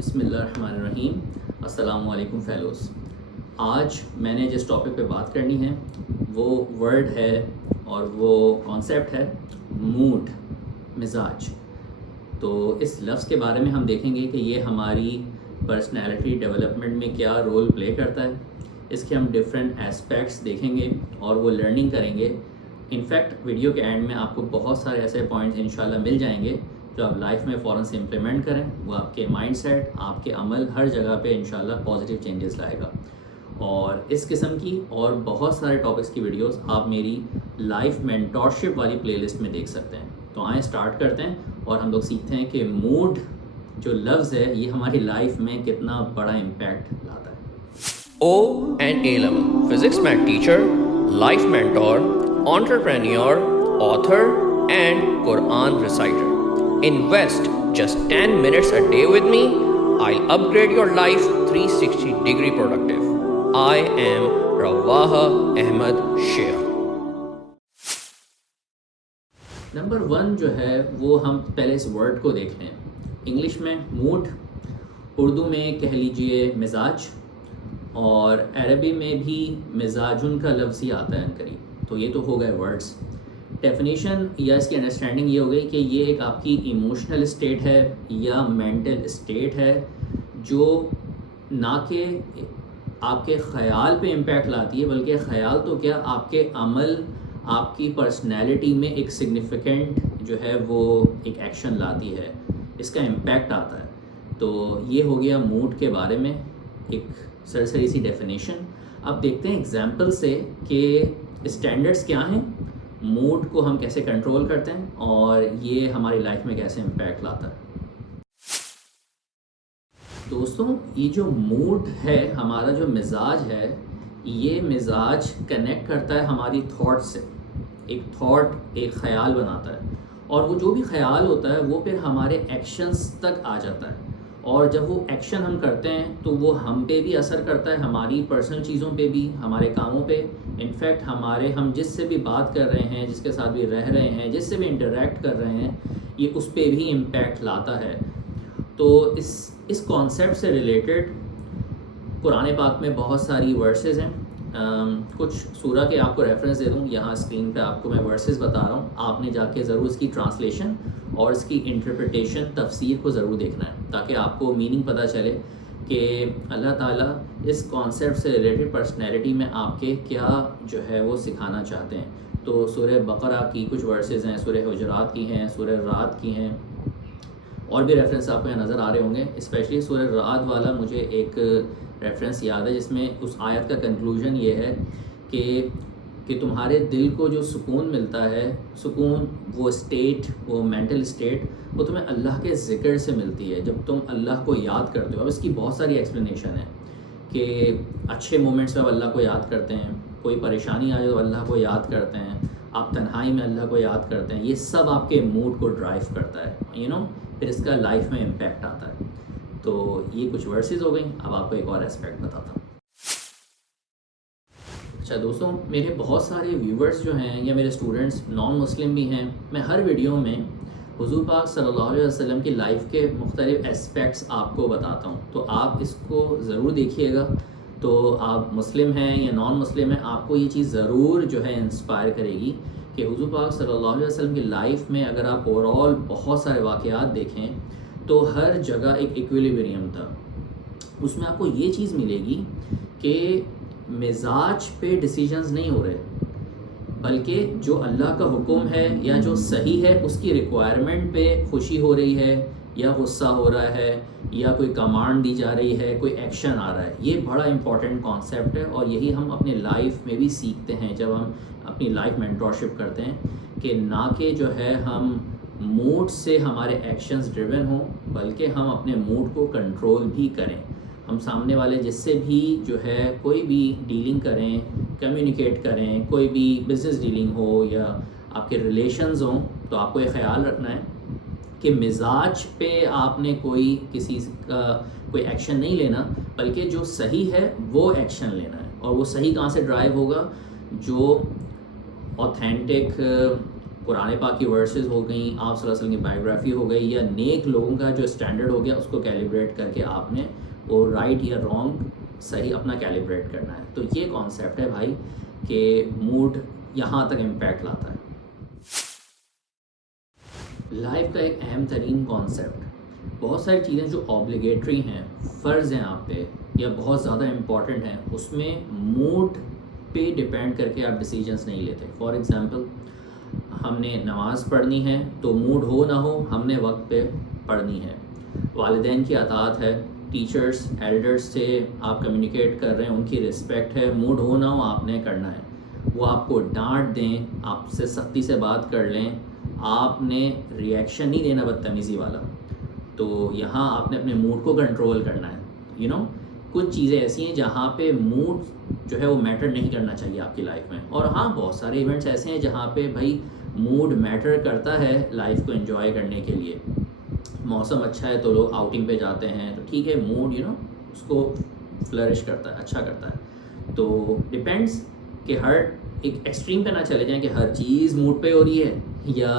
بسم اللہ الرحمن الرحیم۔ السلام علیکم فیلوز۔ آج میں نے جس ٹاپک پہ بات کرنی ہے وہ ورڈ ہے اور وہ کانسیپٹ ہے موڈ، مزاج۔ تو اس لفظ کے بارے میں ہم دیکھیں گے کہ یہ ہماری پرسنالٹی ڈیولپمنٹ میں کیا رول پلے کرتا ہے۔ اس کے ہم ڈفرینٹ اسپیکٹس دیکھیں گے اور وہ لرننگ کریں گے۔ انفیکٹ ویڈیو کے اینڈ میں آپ کو بہت سارے ایسے پوائنٹس انشاءاللہ مل جائیں گے جو آپ لائف میں فوراً سے امپلیمنٹ کریں، وہ آپ کے مائنڈ سیٹ، آپ کے عمل، ہر جگہ پہ انشاءاللہ پازیٹیو چینجز لائے گا۔ اور اس قسم کی اور بہت سارے ٹاپکس کی ویڈیوز آپ میری لائف مینٹورشپ والی پلے لسٹ میں دیکھ سکتے ہیں۔ تو آئیں سٹارٹ کرتے ہیں اور ہم لوگ سیکھتے ہیں کہ موڈ جو لفظ ہے یہ ہماری لائف میں کتنا بڑا امپیکٹ لاتا ہے۔ O and A level, physics math teacher, life mentor, entrepreneur, author and Quran reciter. Invest just 10 minutes a day with me. I'll upgrade your life 360-degree productive. I am Rawaha Ahmed Sheikh. Number 1 جو ہے وہ ہم پہلے اس word کو دیکھ لیں۔ English میں mood, Urdu میں کہہ لیجئے مزاج، اور عربی میں بھی مزاجن کا لفظ ہی آتا ہے قریب۔ تو یہ تو ہو گئے ورڈز۔ ڈیفینیشن یا اس کی انڈرسٹینڈنگ یہ ہو گئی کہ یہ ایک آپ کی ایموشنل اسٹیٹ ہے یا مینٹل اسٹیٹ ہے جو نہ کہ آپ کے خیال پہ امپیکٹ لاتی ہے، بلکہ خیال تو کیا، آپ کے عمل، آپ کی پرسنالٹی میں ایک سگنیفیکنٹ جو ہے وہ ایک ایکشن لاتی ہے، اس کا امپیکٹ آتا ہے۔ تو یہ ہو گیا موڈ کے بارے میں ایک سرسری سی ڈیفینیشن۔ اب دیکھتے ہیں ایگزامپل سے کہ اسٹینڈرڈس کیا ہیں، موڈ کو ہم کیسے کنٹرول کرتے ہیں اور یہ ہماری لائف میں کیسے امپیکٹ لاتا ہے۔ دوستوں، یہ جو موڈ ہے، ہمارا جو مزاج ہے، یہ مزاج کنیکٹ کرتا ہے ہماری تھاٹ سے۔ ایک تھاٹ ایک خیال بناتا ہے اور وہ جو بھی خیال ہوتا ہے وہ پھر ہمارے ایکشنز تک آ جاتا ہے، اور جب وہ ایکشن ہم کرتے ہیں تو وہ ہم پہ بھی اثر کرتا ہے، ہماری پرسنل چیزوں پہ بھی، ہمارے کاموں پہ۔ انفیکٹ ہم جس سے بھی بات کر رہے ہیں، جس کے ساتھ بھی رہ رہے ہیں، جس سے بھی انٹریکٹ کر رہے ہیں، یہ اس پہ بھی امپیکٹ لاتا ہے۔ تو اس کانسیپٹ سے ریلیٹڈ قرآن پاک میں بہت ساری ورسز ہیں۔ کچھ سورہ کے آپ کو ریفرنس دے دوں، یہاں اسکرین پہ آپ کو میں ورسز بتا رہا ہوں، آپ نے جا کے ضرور اس کی ٹرانسلیشن اور اس کی انٹرپریٹیشن، تفسیر کو ضرور دیکھنا ہے تاکہ آپ کو میننگ پتہ چلے کہ اللہ تعالیٰ اس کانسیپٹ سے ریلیٹڈ پرسنالٹی میں آپ کے کیا جو ہے وہ سکھانا چاہتے ہیں۔ تو سورہ بقرہ کی کچھ ورسز ہیں، سورہ حجرات کی ہیں، سورہ رعد کی ہیں، اور بھی ریفرنس آپ کو یہاں نظر آ رہے ہوں گے۔ اسپیشلی سورہ رعد والا مجھے ایک ریفرنس یاد ہے جس میں اس آیت کا کنکلوژن یہ ہے کہ تمہارے دل کو جو سکون ملتا ہے، سکون، وہ اسٹیٹ، وہ مینٹل اسٹیٹ، وہ تمہیں اللہ کے ذکر سے ملتی ہے، جب تم اللہ کو یاد کرتے ہو۔ اب اس کی بہت ساری ایکسپلینیشن ہے کہ اچھے مومنٹس میں آپ اللہ کو یاد کرتے ہیں، کوئی پریشانی آئے تو اللہ کو یاد کرتے ہیں، آپ تنہائی میں اللہ کو یاد کرتے ہیں، یہ سب آپ کے موڈ کو ڈرائیو کرتا ہے، پھر اس کا لائف میں امپیکٹ آتا ہے۔ تو یہ کچھ ورسز ہو گئیں۔ اب آپ کو ایک اور اسپیکٹ بتاتا ہوں۔ اچھا دوستوں، میرے بہت سارے ویورز جو ہیں یا میرے اسٹوڈنٹس نان مسلم بھی ہیں، میں ہر ویڈیو میں حضور پاک صلی اللہ علیہ وسلم کی لائف کے مختلف اسپیکٹس آپ کو بتاتا ہوں، تو آپ اس کو ضرور دیکھیے گا۔ تو آپ مسلم ہیں یا نان مسلم ہیں، آپ کو یہ چیز ضرور جو ہے انسپائر کرے گی کہ حضور پاک صلی اللہ علیہ وسلم کی لائف میں اگر آپ اوور آل بہت سارے واقعات دیکھیں تو ہر جگہ ایک ایکویلیبریم تھا۔ اس میں آپ کو یہ چیز ملے گی کہ مزاج پہ ڈیسیجنز نہیں ہو رہے، بلکہ جو اللہ کا حکم ہے یا جو صحیح ہے اس کی ریکوائرمنٹ پہ خوشی ہو رہی ہے یا غصہ ہو رہا ہے یا کوئی کمانڈ دی جا رہی ہے، کوئی ایکشن آ رہا ہے۔ یہ بڑا امپورٹنٹ کانسیپٹ ہے اور یہی ہم اپنے لائف میں بھی سیکھتے ہیں جب ہم اپنی لائف مینٹورشپ کرتے ہیں، کہ نہ کہ جو ہے ہم موڈ سے ہمارے ایکشنز ڈریون ہوں، بلکہ ہم اپنے موڈ کو کنٹرول بھی کریں۔ ہم سامنے والے جس سے بھی جو ہے کوئی بھی ڈیلنگ کریں، کمیونیکیٹ کریں، کوئی بھی بزنس ڈیلنگ ہو یا آپ کے ریلیشنز ہوں، تو آپ کو یہ خیال رکھنا ہے کہ مزاج پہ آپ نے کسی کا کوئی ایکشن نہیں لینا، بلکہ جو صحیح ہے وہ ایکشن لینا ہے۔ اور وہ صحیح کہاں سے ڈرائیو ہوگا؟ جو اوتھینٹک قرآن پاک کی ورسز ہو گئیں، آپ صلی اللہ علیہ وسلم کی بایوگرافی ہو گئی، یا نیک لوگوں کا جو اسٹینڈرڈ ہو گیا اس کو کیلیبریٹ کر کے آپ نے وہ رائٹ یا رانگ صحیح اپنا کیلیبریٹ کرنا ہے. تو یہ کانسیپٹ ہے بھائی کہ موڈ یہاں تک امپیکٹ لاتا ہے. لائف کا ایک اہم ترین کانسیپٹ، بہت ساری چیزیں جو اوبلیگیٹری ہیں، فرض ہیں آپ پہ یا بہت زیادہ امپورٹنٹ ہیں، اس میں موڈ پہ ڈپینڈ کر کے آپ ڈیسیجنس نہیں لیتے. فار ایگزامپل ہم نے نماز پڑھنی ہے تو موڈ ہو نہ ہو ہم نے وقت پہ پڑھنی ہے. والدین کی اطاعت ہے، ٹیچرز ایلڈرز سے آپ کمیونیکیٹ کر رہے ہیں، ان کی رسپیکٹ ہے، موڈ ہو نہ ہو آپ نے کرنا ہے. وہ آپ کو ڈانٹ دیں، آپ سے سختی سے بات کر لیں، آپ نے ریئیکشن نہیں دینا بدتمیزی والا. تو یہاں آپ نے اپنے موڈ کو کنٹرول کرنا ہے. کچھ چیزیں ایسی ہیں جہاں پہ موڈ جو ہے وہ میٹر نہیں کرنا چاہیے آپ کی لائف میں. اور ہاں بہت سارے ایونٹس ایسے ہیں جہاں پہ بھائی موڈ میٹر کرتا ہے لائف کو انجوائے کرنے کے لیے. موسم اچھا ہے تو لوگ آؤٹنگ پہ جاتے ہیں، تو ٹھیک ہے، موڈ اس کو فلرش کرتا ہے، اچھا کرتا ہے. تو ڈپینڈس کہ ہر ایک ایکسٹریم پہ نہ چلے جائیں کہ ہر چیز موڈ پہ ہو رہی ہے یا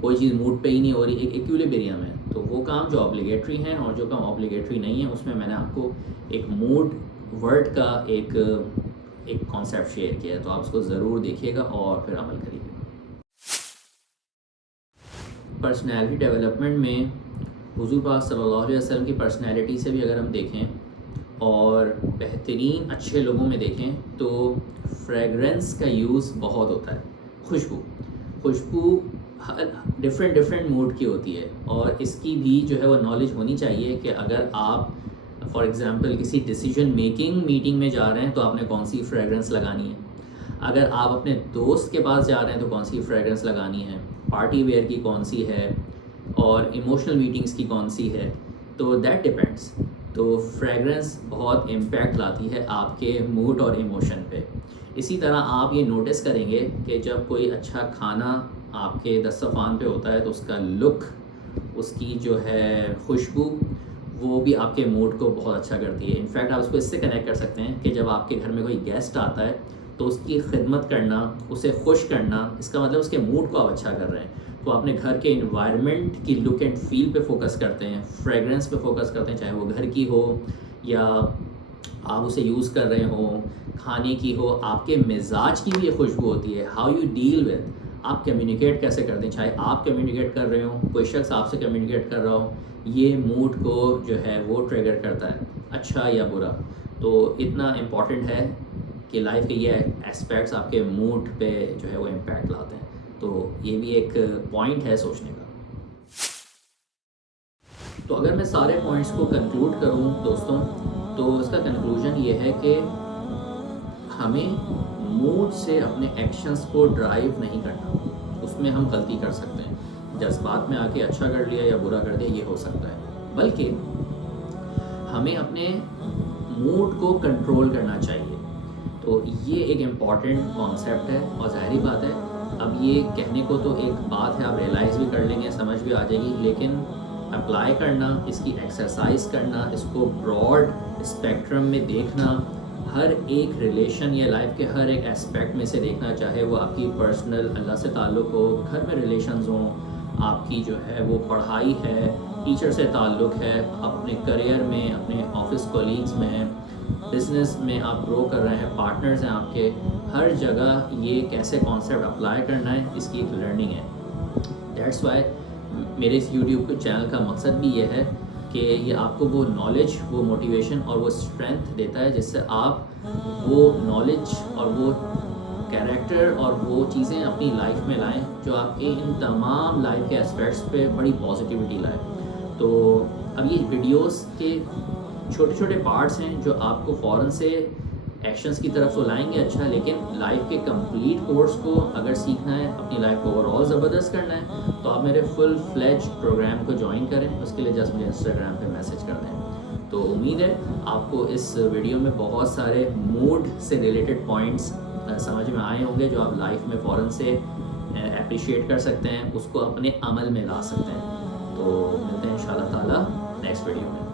کوئی چیز موڈ پہ ہی نہیں ہو رہی. ایک ایکویلیبریم ہے. تو وہ کام جو اوبلیگیٹری ہیں اور جو کام اوبلیگیٹری نہیں ہیں، اس میں نے آپ کو ایک موڈ ورڈ کا ایک کانسیپٹ شیئر کیا ہے. تو آپ اس کو ضرور دیکھیے گا اور پھر عمل کریے گا. پرسنالٹی ڈیولپمنٹ میں حضور پاک صلی اللہ علیہ وسلم کی پرسنالٹی سے بھی اگر ہم دیکھیں اور بہترین اچھے لوگوں میں دیکھیں تو فریگرنس کا یوز بہت ہوتا ہے. خوشبو ڈفرینٹ موڈ کی ہوتی ہے، اور اس کی بھی جو ہے وہ نالج ہونی چاہیے کہ اگر آپ فار ایگزامپل کسی ڈیسیجن میکنگ میٹنگ میں جا رہے ہیں تو آپ نے کون سی فریگرنس لگانی ہے. اگر آپ اپنے دوست کے پاس جا رہے ہیں تو کون سی فریگرنس لگانی ہے، پارٹی ویئر کی کون سی ہے، اور ایموشنل میٹنگس کی کون سی ہے. تو دیٹ ڈپینڈس. تو فریگرنس بہت امپیکٹ لاتی ہے آپ کے موڈ اور ایموشن پہ. اسی طرح آپ یہ نوٹس کریں گے کہ جب کوئی اچھا کھانا آپ کے دسترخوان پہ ہوتا ہے تو اس کا لک، اس کی جو ہے خوشبو، وہ بھی آپ کے موڈ کو بہت اچھا کرتی ہے. انفیکٹ آپ اس کو اس سے کنیکٹ کر سکتے ہیں کہ جب آپ کے گھر میں کوئی گیسٹ آتا ہے تو اس کی خدمت کرنا، اسے خوش کرنا، اس کا مطلب اس کے موڈ کو آپ اچھا کر رہے ہیں. تو اپنے گھر کے انوائرمنٹ کی لک اینڈ فیل پہ فوکس کرتے ہیں، فریگرنس پہ فوکس کرتے ہیں، چاہے وہ گھر کی ہو یا آپ اسے یوز کر رہے ہوں، کھانے کی ہو. آپ کے مزاج کی بھی یہ خوشبو ہوتی ہے. ہاؤ یو ڈیل ود، آپ کمیونیکیٹ کیسے کرتے ہیں، چاہے آپ کمیونیکیٹ کر رہے ہوں، کوئی شخص آپ سے کمیونیکیٹ کر رہا ہو، یہ موڈ کو جو ہے وہ ٹریگر کرتا ہے، اچھا یا برا. تو اتنا امپورٹنٹ ہے کہ لائف کے یہ اسپیکٹس آپ کے موڈ پہ جو ہے وہ امپیکٹ لاتے ہیں. تو یہ بھی ایک پوائنٹ ہے سوچنے کا. تو اگر میں سارے پوائنٹس کو کنکلوڈ کروں دوستوں، تو اس کا کنکلوژن یہ ہے کہ ہمیں موڈ سے اپنے ایکشنز کو ڈرائیو نہیں کرنا. اس میں ہم غلطی کر سکتے ہیں، جذبات میں آ کے اچھا کر لیا یا برا کر دیا، یہ ہو سکتا ہے. بلکہ ہمیں اپنے موڈ کو کنٹرول کرنا چاہیے. تو یہ ایک امپورٹنٹ کانسیپٹ ہے. اور ظاہری بات ہے اب یہ کہنے کو تو ایک بات ہے، آپ ریئلائز بھی کر لیں گے، سمجھ بھی آ جائے گی، لیکن اپلائی کرنا، اس کی ایکسرسائز کرنا، اس کو براڈ اسپیکٹرم میں دیکھنا، ہر ایک ریلیشن یا لائف کے ہر ایک اسپیکٹ میں سے دیکھنا، چاہے وہ آپ کی پرسنل اللہ سے تعلق ہو، گھر میں ریلیشنز ہوں، آپ کی جو ہے وہ پڑھائی ہے، ٹیچر سے تعلق ہے، اپنے کریئر میں، اپنے آفس کولیگز میں، بزنس میں آپ گرو کر رہے ہیں، پارٹنرز ہیں آپ کے، ہر جگہ یہ کیسے کانسیپٹ اپلائی کرنا ہے، اس کی ایک لرننگ ہے. دیٹس وائی میرے اس یوٹیوب کے چینل کا مقصد بھی یہ ہے کہ یہ آپ کو وہ نالج، وہ موٹیویشن اور وہ اسٹرینتھ دیتا ہے جس سے آپ وہ نالج اور وہ کیریکٹر اور وہ چیزیں اپنی لائف میں لائیں جو آپ کے ان تمام لائف کے اسپیکٹس پہ بڑی پازیٹیوٹی لائیں. تو اب یہ ویڈیوز کے چھوٹے چھوٹے پارٹس ہیں جو آپ کو فوراً سے ایکشنز کی طرف تو لائیں گے اچھا، لیکن لائف کے کمپلیٹ کورس کو اگر سیکھنا ہے، اپنی لائف کو اوور آل زبردست کرنا ہے، تو آپ میرے فل فلیج پروگرام کو جوائن کریں. اس کے لیے جسٹ مجھے انسٹاگرام پہ میسج کر دیں. تو امید ہے آپ کو اس ویڈیو میں بہت سارے موڈ سے ریلیٹڈ پوائنٹس سمجھ میں آئے ہوں گے جو آپ لائف میں فوراً سے اپریشیٹ کر سکتے ہیں، اس کو اپنے عمل میں لا سکتے ہیں. تو ملتے ہیں انشاءاللہ تعالی نیکسٹ ویڈیو میں.